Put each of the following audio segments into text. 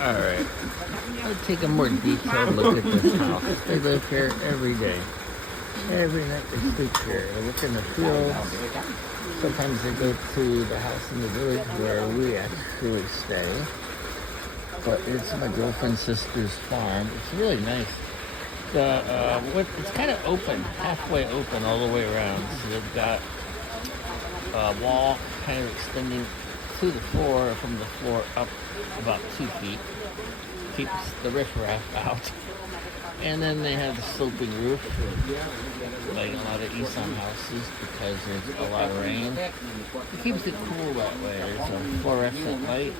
Alright, let's take a more detailed look at this house. They live here every day. Every night they sleep here. They work in the fields. Sometimes they go to the house in the village where we actually stay. But it's my girlfriend's sister's farm. It's really nice. It's kind of open, halfway open all the way around. So they've got a wall kind of extending to the floor, from the floor up about 2 feet. Keeps the riffraff out. And then they have the sloping roof, like a lot of Isaan houses, because there's a lot of rain. It keeps it cool that way. There's a fluorescent light.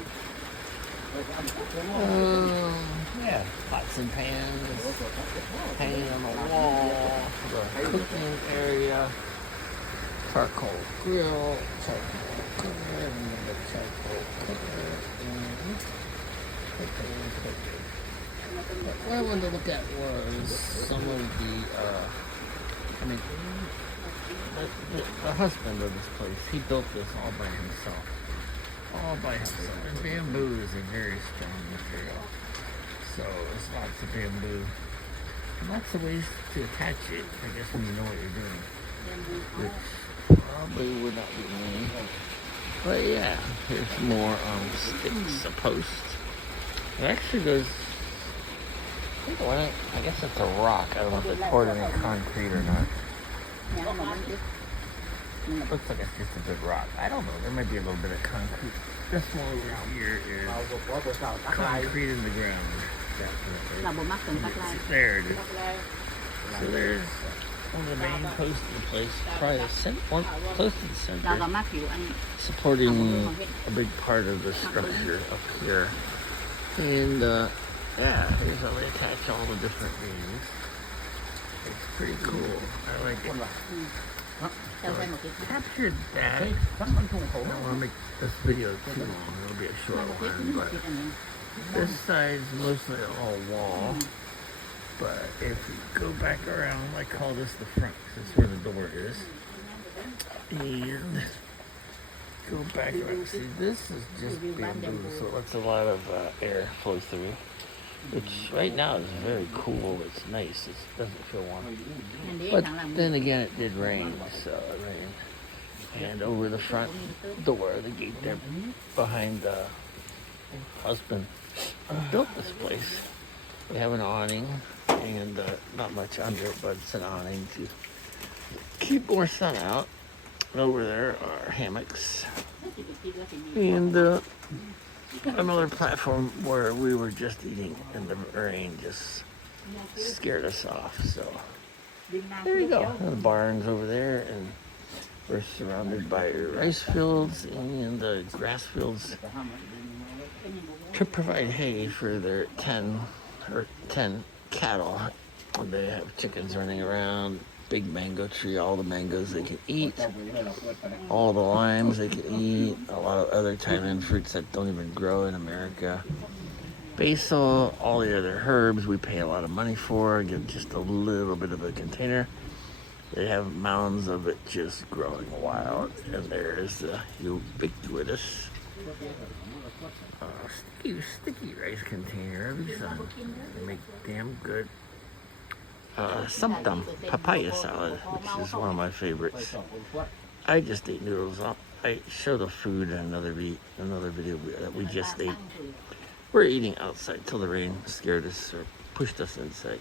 Yeah, pots and pans hanging on the wall. The cooking area, charcoal grill, charcoal cooker, and the charcoal cooker, and cooker. What I wanted to look at was some of the husband of this place. He built this all by himself. And bamboo is a very strong material. So there's lots of bamboo. And lots of ways to attach it, I guess, when you know what you're doing. Which probably would not be me. But yeah, here's more sticks, a post. It actually goes, I guess it's a rock. I don't know if they poured it in concrete or not. Looks like it's just a good rock. I don't know. There might be a little bit of concrete. This one over here is concrete in the ground. There it is. So there's one of the main posts of the place, probably one close to the center, supporting a big part of the structure up here. And yeah, here's how they attach all the different beams. It's pretty cool. I like it. So I captured that. I don't want to make this video too long. It'll be a short one, but this side's mostly all wall. But if you go back around, I call this the front because that's where the door is. And go back around. See, this is just bamboo, so it lets a lot of air flow through. Which right now is very cool. It's nice. It doesn't feel warm. But then again, it did rain, so it rained. And over the front door, the gate there behind the husband built this place. We have an awning, and not much under it, but it's an awning to keep more sun out. Over there are hammocks. And another platform where we were just eating and the rain just scared us off. So there you go. The barn's over there, and we're surrounded by rice fields and grass fields to provide hay for their 10 cattle. They have chickens running around. Big mango tree, all the mangoes they can eat, all the limes they can eat, a lot of other Thailand fruits that don't even grow in America. Basil, all the other herbs we pay a lot of money for, get just a little bit of a container. They have mounds of it just growing wild, and there's the ubiquitous sticky rice container of Isaan. They make damn good samtam, papaya salad, which is one of my favorites. I just ate noodles. I show the food in another video that we just ate. We're eating outside till the rain scared us or pushed us inside.